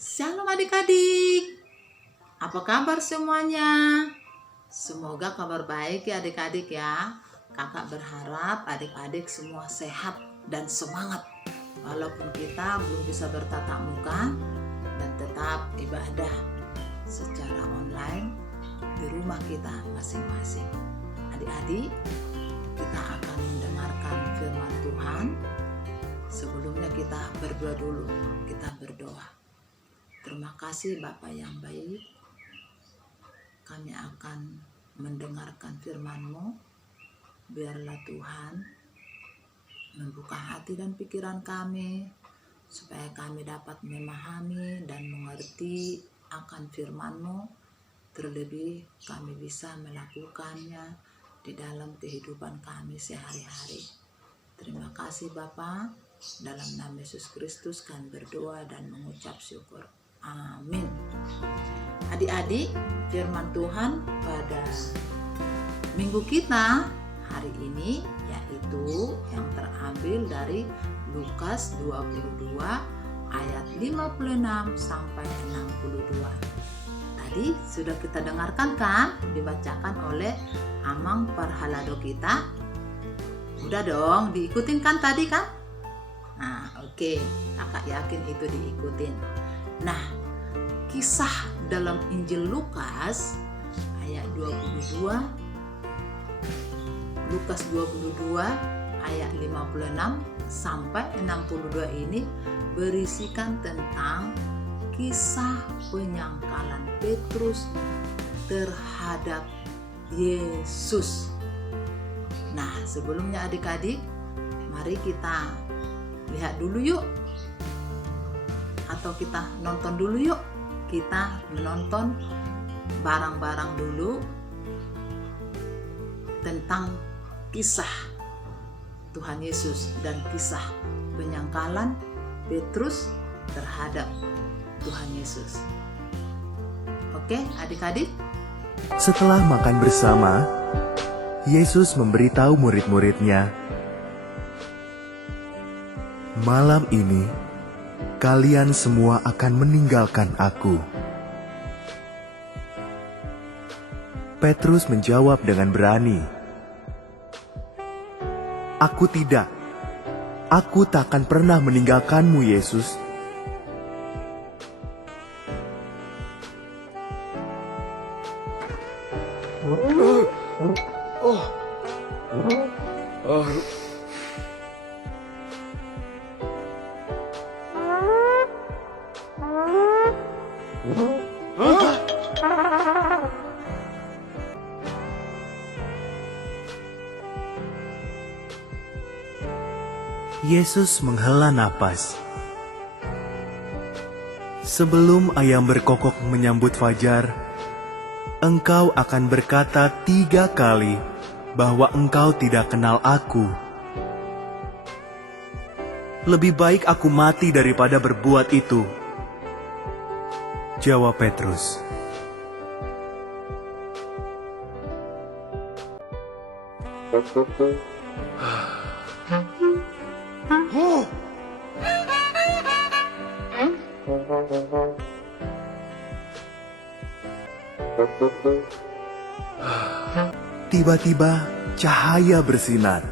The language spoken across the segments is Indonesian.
Shalom adik-adik, apa kabar semuanya? Semoga kabar baik ya adik-adik ya. Kakak berharap adik-adik semua sehat dan semangat. Walaupun kita belum bisa bertatap muka dan tetap ibadah secara online di rumah kita masing-masing. Adik-adik, kita akan mendengarkan firman Tuhan. Sebelumnya kita berdoa dulu, kita berdoa. Terima kasih Bapa yang baik, kami akan mendengarkan firman-Mu. Biarlah Tuhan membuka hati dan pikiran kami, supaya kami dapat memahami dan mengerti akan firman-Mu. Terlebih kami bisa melakukannya di dalam kehidupan kami sehari-hari. Terima kasih Bapa, dalam nama Yesus Kristus kami berdoa dan mengucap syukur. Amin. Adik-adik, firman Tuhan pada minggu kita hari ini yaitu yang terambil dari Lukas 22 ayat 56 sampai 62. Tadi sudah kita dengarkan kan? Dibacakan oleh Amang Parhalado kita. Udah dong, diikutin kan tadi kan? Nah, oke. Kakak yakin itu diikutin. Nah, kisah dalam Injil Lukas ayat 22, Lukas 22 ayat 56 sampai 62 ini berisikan tentang kisah penyangkalan Petrus terhadap Yesus. Nah, sebelumnya adik-adik, mari kita lihat dulu yuk. Atau kita nonton dulu yuk. Kita menonton barang-barang dulu tentang kisah Tuhan Yesus dan kisah penyangkalan Petrus terhadap Tuhan Yesus. Oke, adik-adik? Setelah makan bersama, Yesus memberitahu murid-muridnya, "Malam ini, kalian semua akan meninggalkan aku." Petrus menjawab dengan berani, "Aku tidak. Aku takkan pernah meninggalkanmu, Yesus." Yesus menghela napas. "Sebelum ayam berkokok menyambut fajar, engkau akan berkata 3 kali bahwa engkau tidak kenal aku. Lebih baik aku mati daripada berbuat itu," jawab Petrus. Tiba-tiba cahaya bersinar.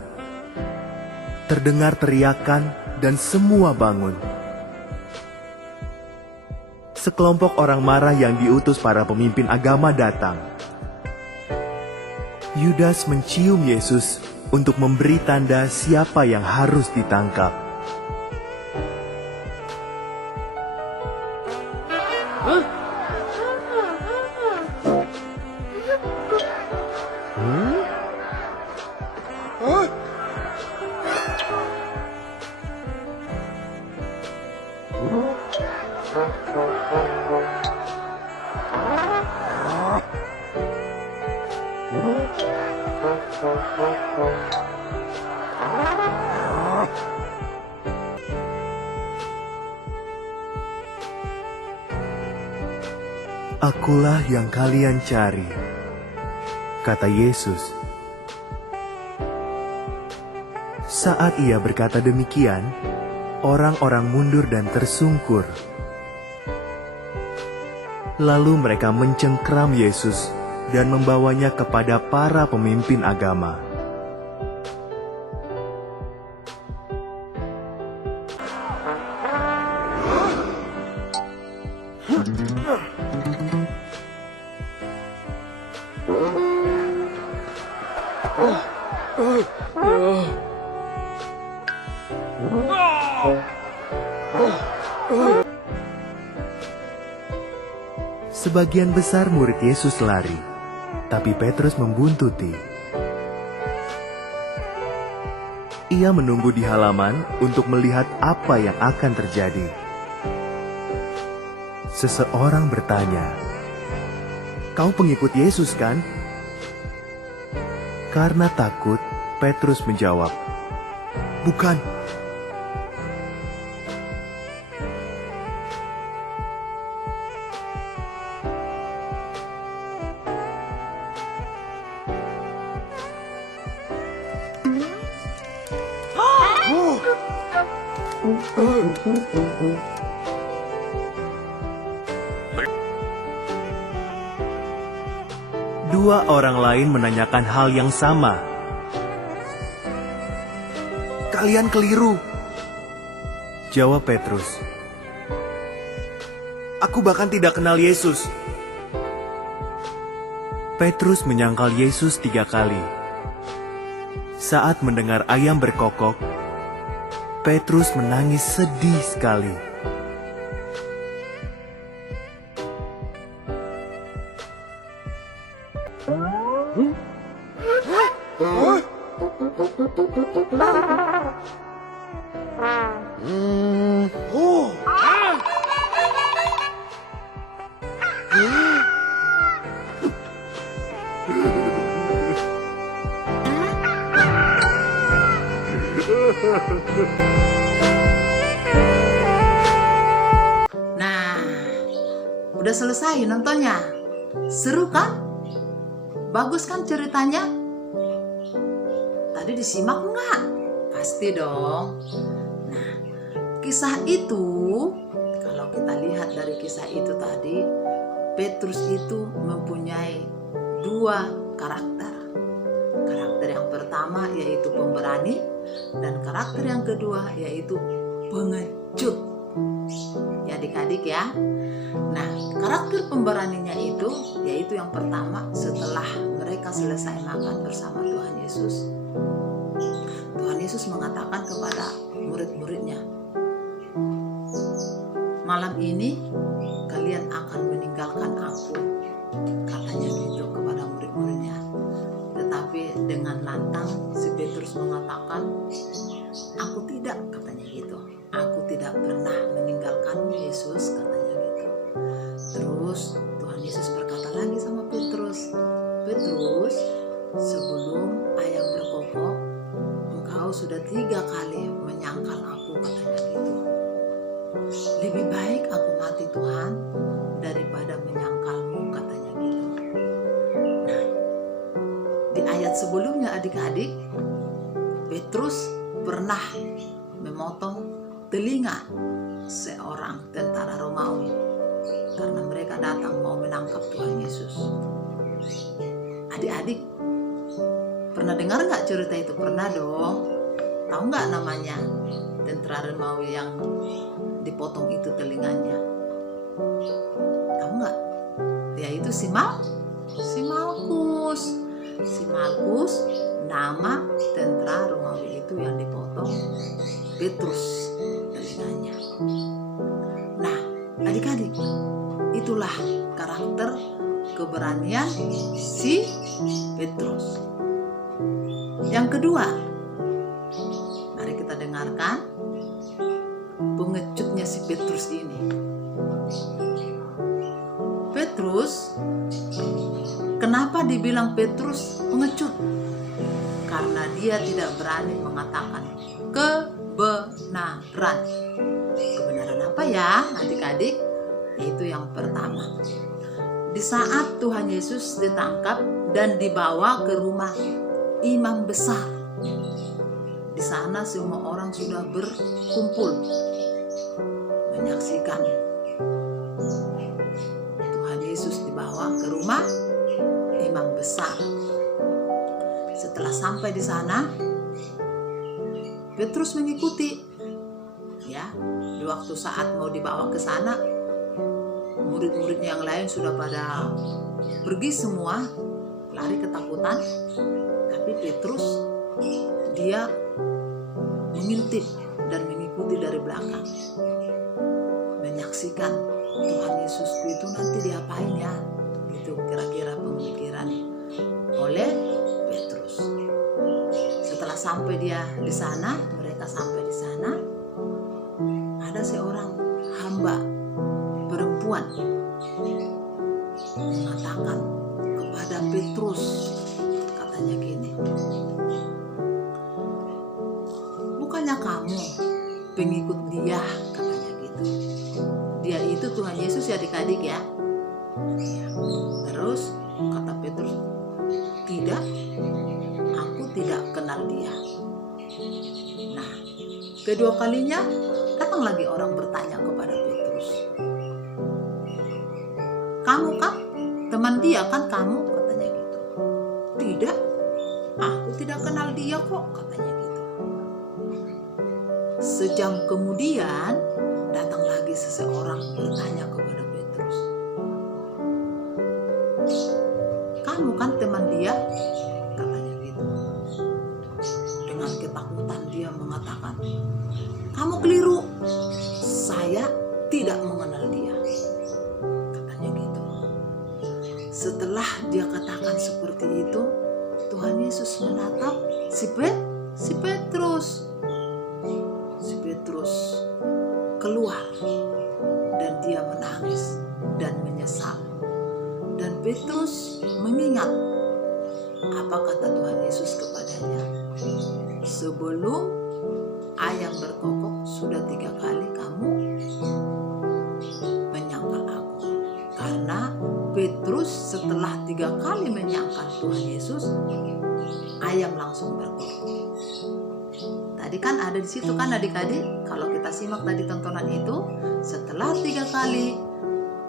Terdengar teriakan dan semua bangun. Sekelompok orang marah yang diutus para pemimpin agama datang. Yudas mencium Yesus untuk memberi tanda siapa yang harus ditangkap. "Akulah yang kalian cari," kata Yesus. Saat ia berkata demikian, orang-orang mundur dan tersungkur. Lalu mereka mencengkram Yesus dan membawanya kepada para pemimpin agama. Sebagian besar murid Yesus lari, tapi Petrus membuntuti. Ia menunggu di halaman untuk melihat apa yang akan terjadi. Seseorang bertanya, "Kau pengikut Yesus, kan?" Karena takut, Petrus menjawab, "Bukan." Dua orang lain menanyakan hal yang sama. "Kalian keliru," jawab Petrus. "Aku bahkan tidak kenal Yesus." Petrus menyangkal Yesus 3 kali. Saat mendengar ayam berkokok, Petrus menangis sedih sekali. Nah, udah selesai nontonnya. Seru kan? Bagus kan ceritanya? Tadi disimak nggak? Pasti dong. Nah, kisah itu, kalau kita lihat dari kisah itu tadi, Petrus itu mempunyai 2 karakter. Karakter yang pertama yaitu pemberani, dan karakter yang kedua yaitu pengecut. Ya adik-adik ya. Nah, karakter pemberaninya itu yaitu yang pertama, setelah mereka selesai makan bersama Tuhan Yesus, Tuhan Yesus mengatakan kepada murid-muridnya, "Malam ini kalian akan meninggalkan aku," katanya gitu kepada murid-muridnya. Tetapi dengan lantang si Petrus mengatakan, "Aku tidak," katanya gitu. "Aku tidak pernah meninggalkanmu Yesus," katanya gitu. Terus Tuhan Yesus berkata lagi sama Petrus, "Petrus, sebelum ayam berkokok, engkau sudah 3 kali menyangkal aku," katanya gitu. "Lebih baik aku mati Tuhan daripada menyangkalmu," katanya gitu. Nah, di ayat sebelumnya adik-adik, Petrus pernah memotong telinga seorang tentara Romawi karena mereka datang mau menangkap Tuhan Yesus. Adik-adik pernah dengar nggak cerita itu? Pernah dong. Tahu nggak namanya tentara Romawi yang dipotong itu telinganya? Tahu nggak? Yaitu si Malkus. Si Malkus nama tentara Romawi itu yang dipotong Petrus telinganya. Nah, adik-adik, itulah karakter keberanian si Petrus. Yang kedua, mari kita dengarkan pengecutnya si Petrus ini. Petrus, kenapa dibilang Petrus pengecut? Karena dia tidak berani mengatakan kebenaran. Kebenaran apa ya adik-adik? Yaitu yang pertama, di saat Tuhan Yesus ditangkap dan dibawa ke rumah imam besar, di sana semua orang sudah berkumpul menyaksikan Tuhan Setelah sampai di sana, Petrus mengikuti. Ya, di waktu saat mau dibawa ke sana, murid-murid yang lain sudah pada pergi semua, lari ketakutan. Tapi Petrus, dia mengintip dan mengikuti dari belakang, menyaksikan Tuhan Yesusku itu nanti diapain ya, itu kira-kira pemikiran oleh Petrus. Setelah sampai dia di sana, mereka sampai di sana, ada seorang hamba perempuan mengatakan kepada Petrus, katanya gini, bukannya kamu pengikut dia, katanya gitu. Dia itu Tuhan Yesus ya adik-adik ya. Terus kata Petrus, tidak, aku tidak kenal dia. Nah, kedua kalinya datang lagi orang bertanya kepada Petrus, kamu kan teman dia kan kamu, katanya gitu. Tidak, aku tidak kenal dia kok, katanya gitu. Sejam kemudian datang lagi seseorang bertanya kepada Petrus, kamu kan teman dia, katanya gitu. Dengan ketakutan dia mengatakan, kamu keliru, saya tidak mengenal dia, katanya gitu. Setelah dia katakan seperti itu, Tuhan Yesus menatap si Petrus. Si Petrus keluar dan dia menangis dan menyesal. Dan Petrus mengingat apa kata Tuhan Yesus kepadanya, sebelum ayam berkokok sudah 3 kali kamu menyangkal aku. Karena Petrus setelah 3 kali menyangkal Tuhan Yesus, ayam langsung berkokok. Tadi kan ada di situ kan adik-adik, kalau kita simak tadi tontonan itu, setelah 3 kali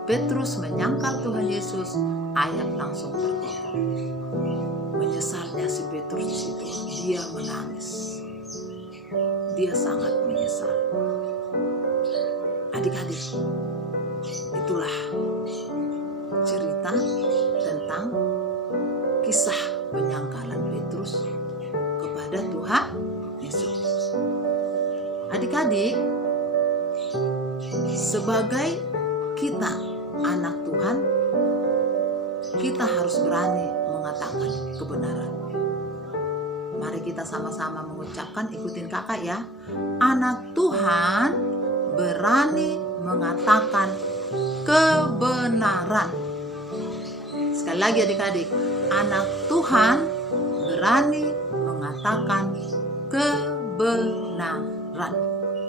Petrus menyangkal Tuhan Yesus, ayam langsung berkokok. Menyesalnya si Petrus di situ, dia menangis. Dia sangat menyesal. Adik-adik, itulah cerita tentang kisah penyangkalan Petrus kepada Tuhan Yesus. Adik-adik, sebagai kita anak Tuhan, kita harus berani mengatakan kebenaran. Mari kita sama-sama mengucapkan, ikutin kakak ya. Anak Tuhan berani mengatakan kebenaran. Sekali lagi adik-adik, anak Tuhan berani mengatakan kebenaran.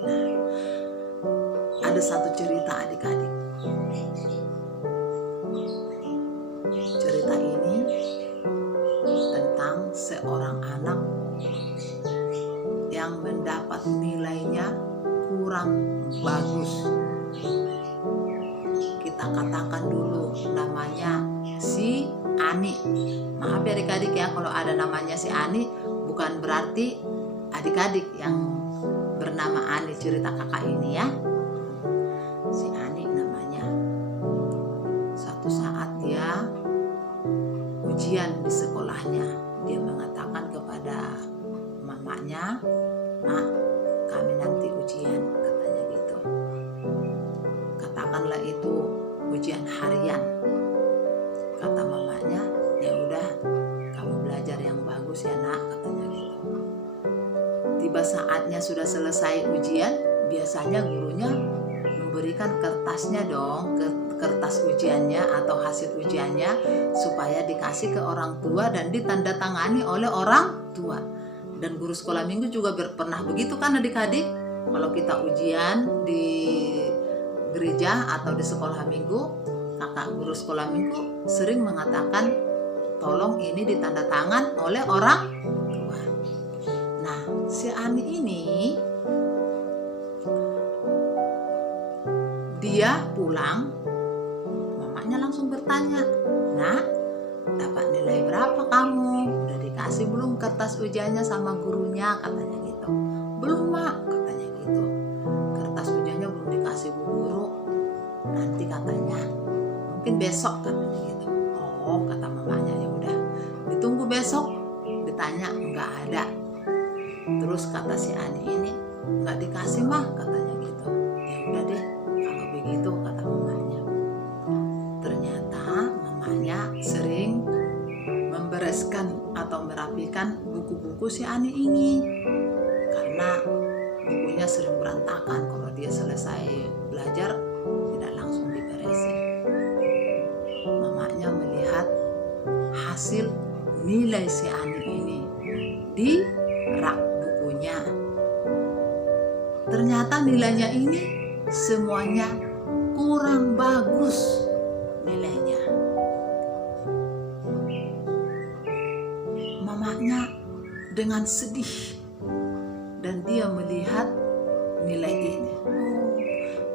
Nah, ada satu cerita adik-adik. Cerita ini tentang seorang anak yang mendapat nilainya kurang bagus. Kita katakan dulu namanya si Ani. Maaf ya adik-adik ya, kalau ada namanya si Ani bukan berarti adik-adik yang bernama Ani cerita kakak ini ya. Si Ani namanya. Suatu saat dia ujian di sekolahnya, dia mengatakan kepada mamanya, "Mak, kami nanti ujian," katanya gitu. Katakanlah itu ujian harian. Kata mamanya, "Ya udah, kamu belajar yang bagus ya nak," katanya gitu. Tiba saatnya sudah selesai ujian, biasanya gurunya memberikan kertasnya dong, kertas ujiannya atau hasil ujiannya supaya dikasih ke orang tua dan ditandatangani oleh orang tua. Dan guru sekolah minggu juga pernah begitu kan adik-adik? Kalau kita ujian di gereja atau di sekolah minggu, kakak guru sekolah minggu sering mengatakan, tolong ini ditandatangan oleh orang tua. Nah, si Ani ini dia pulang, mamanya langsung bertanya, "Nak, dapat nilai berapa kamu?" Udah dikasih belum kertas ujiannya sama gurunya, katanya gitu. Belum mak, katanya gitu. Kertas ujiannya belum dikasih bu guru, nanti katanya mungkin besok, katanya gitu. Oh, kata mamanya, ya udah ditunggu besok. Ditanya nggak ada. Terus kata si Ani ini, nggak dikasih mah, katanya gitu. Ya udah deh kalau begitu, kata mamanya. Ternyata mamanya sering membereskan atau merapikan buku-buku si Ani ini, karena bukunya sering berantakan. Kalau dia selesai belajar tidak langsung diberesin. Mamanya melihat hasil nilai si Ani ini di rak bukunya. Ternyata nilainya ini semuanya kurang bagus nilainya. Mamanya dengan sedih dan dia melihat nilai ini. Oh,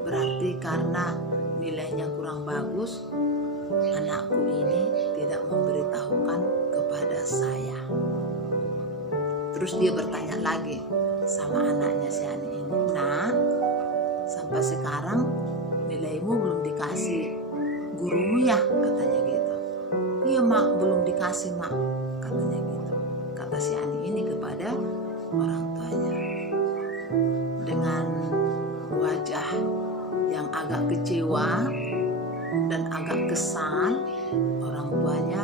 berarti karena nilainya kurang bagus, anakku ini tidak memberitahukan kepada saya. Terus dia bertanya lagi sama anaknya si Ani ini, nah sampai sekarang nilaimu belum dikasih gurumu ya, katanya gitu. Iya mak, belum dikasih mak, katanya gitu. Kata si Ani ini kepada orang tuanya. Dengan wajah yang agak kecewa dan agak kesal, orang tuanya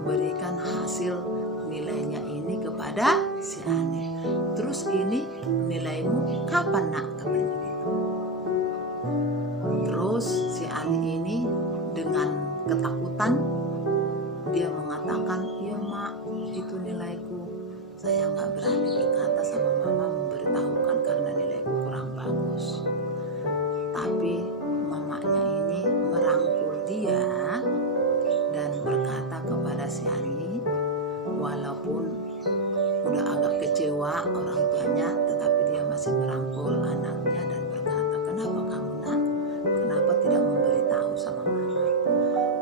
memberikan hasil nilainya ini kepada si Ani. Terus ini nilaimu kapan nak, katanya gitu. Terus si Ani ini dengan ketakutan dia mengatakan, iya mak, itu nilaiku. Saya nggak berani berkata sama mama memberitahukan karena nilaiku kurang bagus. Tapi mamanya ini merangkul dia dan berkata kepada si Ani, walaupun udah agak kecewa orang tuanya, tetapi dia masih merangkul anaknya dan berkata, kenapa kamu nak? Kenapa tidak memberitahu sama mama?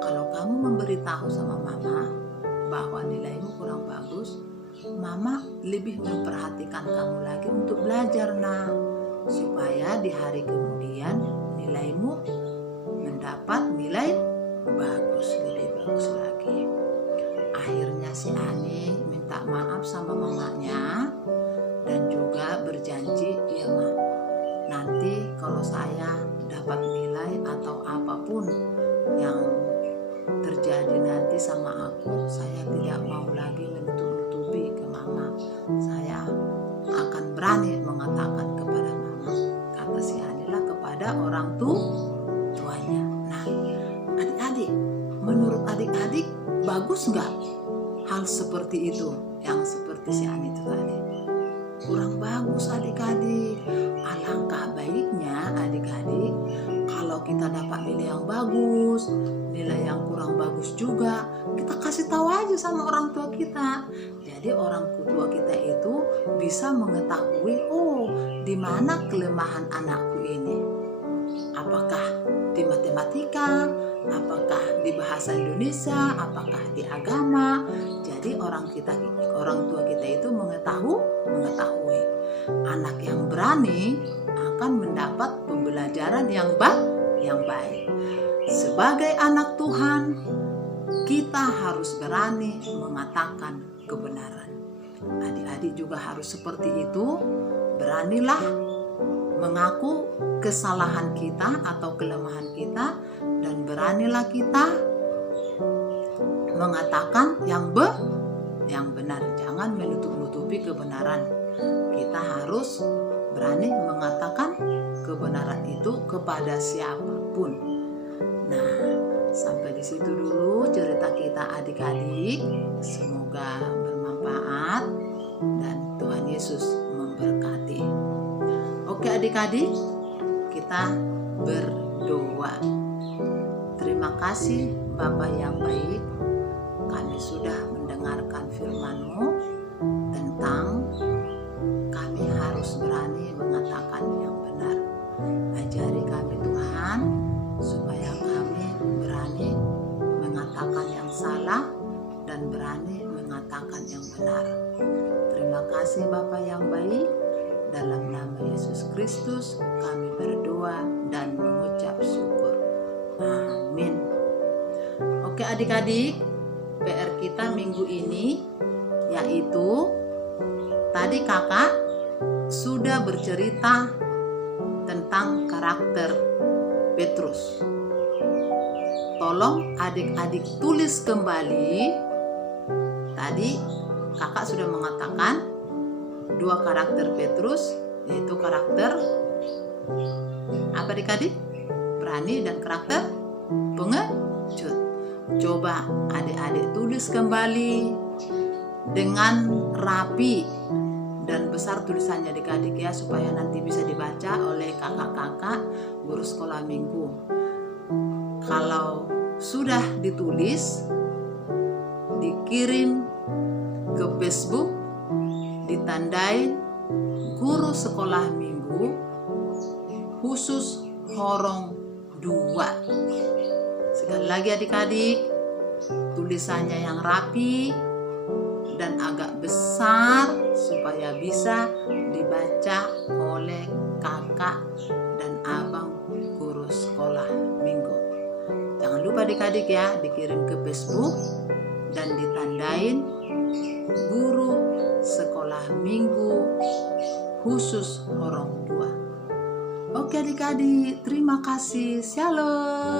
Kalau kamu memberitahu sama mama bahwa nilaimu kurang bagus, mama lebih memperhatikan kamu lagi untuk belajar nak, supaya di hari kemudian nilaimu mendapat nilai bagus, lebih bagus lagi. Akhirnya si Ani minta maaf sama mamanya dan juga berjanji, ya mak, nanti kalau saya dapat nilai atau apapun yang terjadi nanti sama aku, saya tidak mau lagi menutup-nutupi ke mama. Saya akan berani mengatakan kepada mama, kata si Anila kepada orang tuanya. Nah, adik-adik, menurut adik-adik bagus nggak hal seperti itu yang seperti si Ani itu tadi? Kurang bagus adik-adik. Alangkah baiknya adik-adik kalau kita dapat nilai yang bagus, nilai yang kurang bagus juga, kita kasih tahu aja sama orang tua kita. Jadi orang tua kita itu bisa mengetahui, oh, di mana kelemahan anakku ini. Apakah di matematika, apakah di bahasa Indonesia, apakah di agama. Jadi orang tua kita itu mengetahui. Anak yang berani akan mendapat pembelajaran yang baik. Sebagai anak Tuhan, kita harus berani mengatakan kebenaran. Adik-adik juga harus seperti itu. Beranilah mengaku kesalahan kita atau kelemahan kita, dan beranilah kita mengatakan yang benar. Jangan menutup-nutupi kebenaran. Kita harus berani mengatakan kebenaran itu kepada siapapun. Nah, sampai di situ dulu cerita kita adik-adik. Semoga bermanfaat dan Tuhan Yesus memberkati. Oke adik-adik, kita berdoa. Terima kasih Bapa yang baik, kami sudah mendengarkan firman-Mu tentang kami harus berani mengatakan yang benar. Ajari kami Tuhan, supaya kami berani mengatakan yang salah dan berani mengatakan yang benar. kasih Bapa yang baik, dalam nama Yesus Kristus kami berdoa dan mengucap syukur. Amin. Oke adik-adik, PR kita minggu ini yaitu tadi kakak sudah bercerita tentang karakter Petrus. Tolong adik-adik tulis kembali. Tadi kakak sudah mengatakan 2 karakter Petrus, yaitu karakter apa adik-adik? Berani dan karakter pengecut. Coba adik-adik tulis kembali dengan rapi dan besar tulisannya adik-adik ya, supaya nanti bisa dibaca oleh kakak-kakak guru sekolah minggu. Kalau sudah ditulis, dikirim ke Facebook, ditandain guru sekolah minggu khusus Horong 2. Sekali lagi adik-adik, tulisannya yang rapi dan agak besar supaya bisa dibaca oleh kakak dan abang guru sekolah minggu. Jangan lupa adik-adik ya, dikirim ke Facebook dan ditandain guru sekolah minggu khusus Horong 2. Oke adik-adik, terima kasih. Shalom.